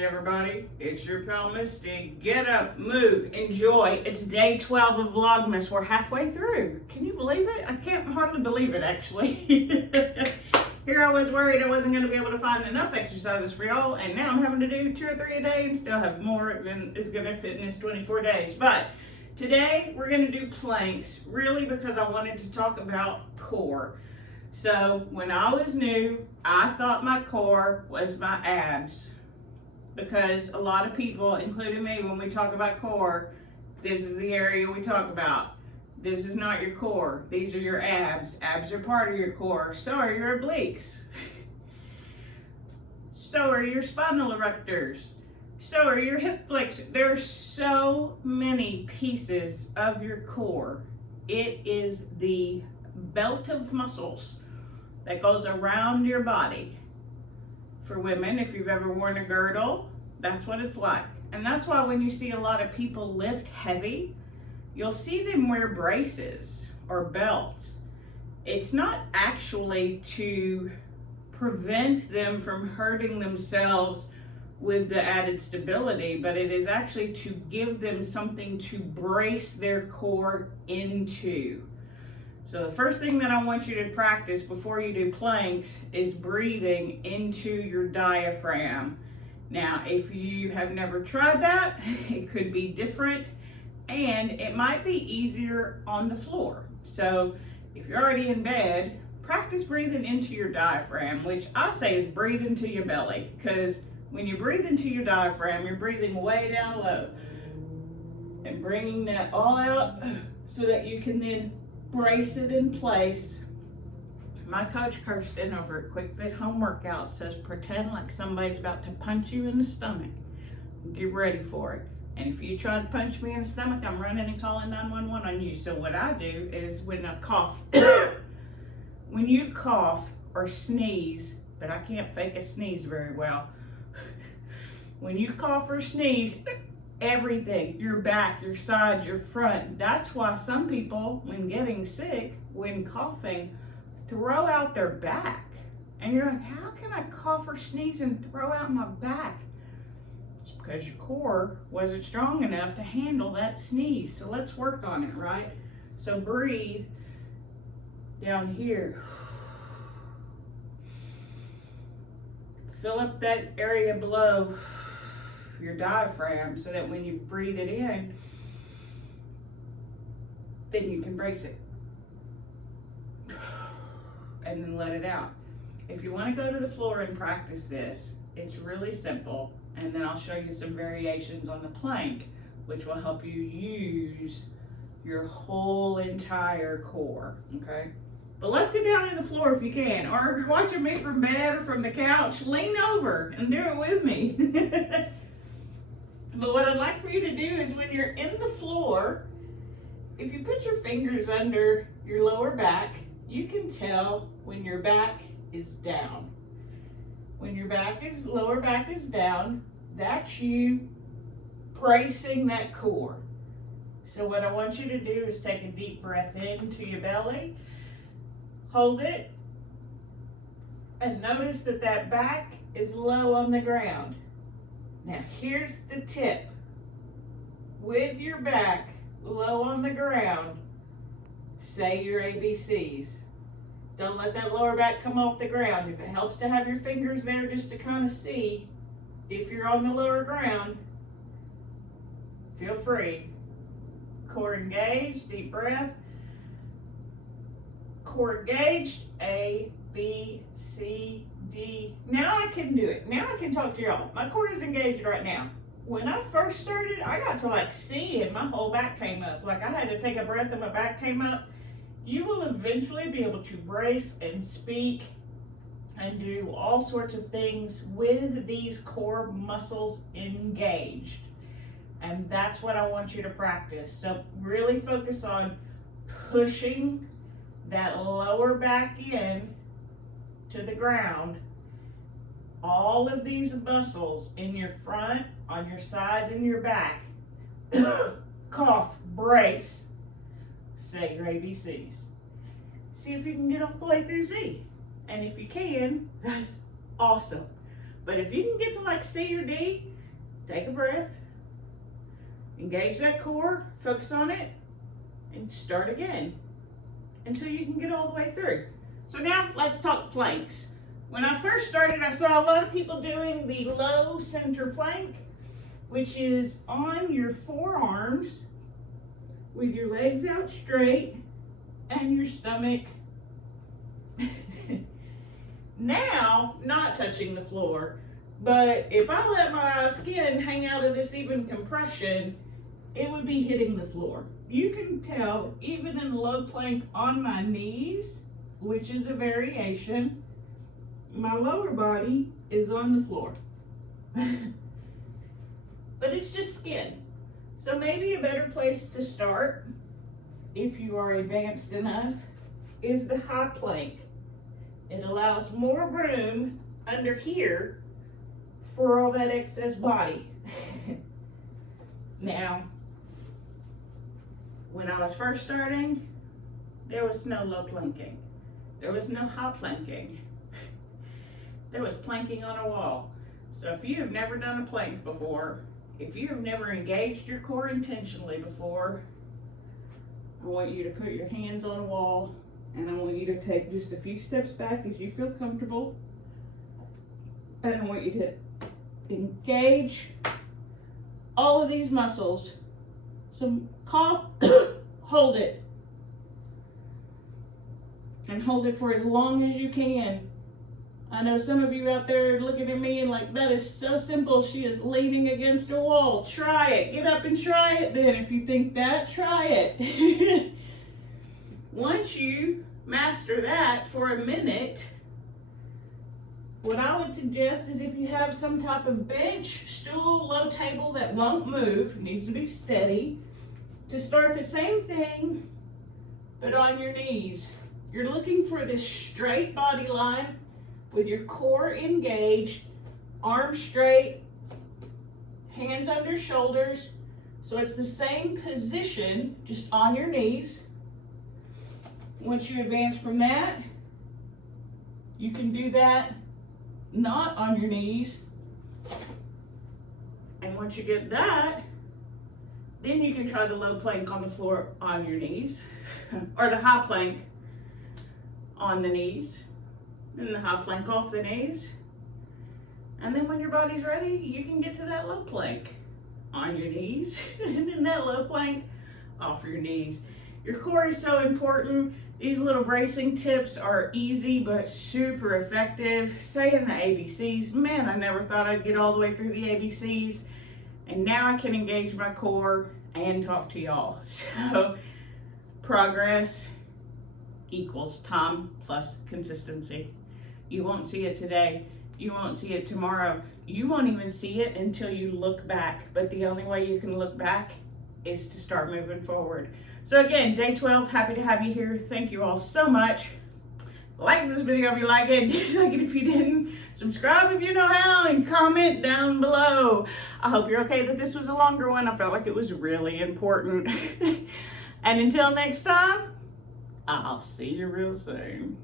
everybody. It's your pal Misty. Get up, move, enjoy. It's day 12 of Vlogmas. We're halfway through. Can you believe it? I can't hardly believe it, actually. Here I was worried I wasn't going to be able to find enough exercises for y'all, and now I'm having to do 2 or 3 a day and still have more than is going to fit in this 24 days. But today we're going to do planks, really because I wanted to talk about core. So when I was new, I thought my core was my abs, because a lot of people, including me, when we talk about core, this is the area we talk about. This is not your core. These are your abs. Abs are part of your core. So are your obliques. So are your spinal erectors. So are your hip flexors. There are so many pieces of your core. It is the belt of muscles that goes around your body. For women, if you've ever worn a girdle, that's what it's like. And that's why when you see a lot of people lift heavy, you'll see them wear braces or belts. It's not actually to prevent them from hurting themselves with the added stability, but it is actually to give them something to brace their core into. So the first thing that I want you to practice before you do planks is breathing into your diaphragm. Now, if you have never tried that, it could be different and it might be easier on the floor. So if you're already in bed, practice breathing into your diaphragm, which I say is breathe into your belly, because when you breathe into your diaphragm, you're breathing way down low and bringing that all out so that you can then brace it in place. My coach Kirsten over at Quick Fit Home Workout says pretend like somebody's about to punch you in the stomach. Get ready for it. And if you try to punch me in the stomach, I'm running and calling 911 on you. So what I do is when I cough, when you cough or sneeze, but I can't fake a sneeze very well. When you cough or sneeze, everything, your back, your sides, your front. That's why some people, when getting sick, when coughing, throw out their back. And you're like, how can I cough or sneeze and throw out my back? It's because your core wasn't strong enough to handle that sneeze. So let's work on it, right? So breathe down here. Fill up that area below your diaphragm so that when you breathe it in, then you can brace it. And then let it out. If you want to go to the floor and practice this, it's really simple. And then I'll show you some variations on the plank, which will help you use your whole entire core, okay? But let's get down to the floor if you can. Or if you're watching me from bed or from the couch, lean over and do it with me. But what I'd like for you to do is when you're in the floor, if you put your fingers under your lower back, you can tell when your back is down. When your lower back is down, that's you bracing that core. So what I want you to do is take a deep breath into your belly, hold it, and notice that that back is low on the ground. Now here's the tip. With your back low on the ground, say your ABCs. Don't let that lower back come off the ground. If it helps to have your fingers there just to kind of see if you're on the lower ground, feel free. Core engaged, deep breath. Core engaged, A, B, C, D. Now I can do it. Now I can talk to y'all. My core is engaged right now. When I first started, I got to like C and my whole back came up. Like I had to take a breath and my back came up. You will eventually be able to brace and speak and do all sorts of things with these core muscles engaged. And that's what I want you to practice. So really focus on pushing that lower back in to the ground. All of these muscles in your front, on your sides, and your back. Cough, brace. Say your ABCs. See if you can get all the way through Z. And if you can, that's awesome. But if you can get to like C or D, take a breath, engage that core, focus on it, and start again until you can get all the way through. So now let's talk planks. When I first started, I saw a lot of people doing the low center plank, which is on your forearms with your legs out straight and your stomach now not touching the floor. But if I let my skin hang out of this even compression, it would be hitting the floor. You can tell even in low plank on my knees, which is a variation, my lower body is on the floor. But it's just skin. So maybe a better place to start, if you are advanced enough, is the high plank. It allows more room under here for all that excess body. Now, when I was first starting, there was no low planking. There was no high planking. There was planking on a wall. So if you have never done a plank before, if you have never engaged your core intentionally before, I want you to put your hands on a wall, and I want you to take just a few steps back as you feel comfortable. And I want you to engage all of these muscles. So cough, hold it. And hold it for as long as you can. I know some of you out there looking at me and like, that is so simple. She is leaning against a wall. Try it. Get up and try it then. If you think that, try it. Once you master that for a minute, what I would suggest is if you have some type of bench, stool, low table that won't move, needs to be steady, to start the same thing, but on your knees. You're looking for this straight body line with your core engaged, arms straight, hands under shoulders. So it's the same position, just on your knees. Once you advance from that, you can do that not on your knees. And once you get that, then you can try the low plank on the floor on your knees, or the high plank on the knees, and the high plank off the knees. And then when your body's ready, you can get to that low plank on your knees, and then that low plank off your knees. Your core is so important. These little bracing tips are easy but super effective. Saying the ABCs, man, I never thought I'd get all the way through the ABCs, and now I can engage my core and talk to y'all. So progress equals time plus consistency. You won't see it today. You won't see it tomorrow. You won't even see it until you look back. But the only way you can look back is to start moving forward. So again, day 12, happy to have you here. Thank you all so much. Like this video if you like it, dislike it if you didn't, subscribe if you know how, and comment down below. I hope you're okay that this was a longer one. I felt like it was really important. And until next time, I'll see you real soon.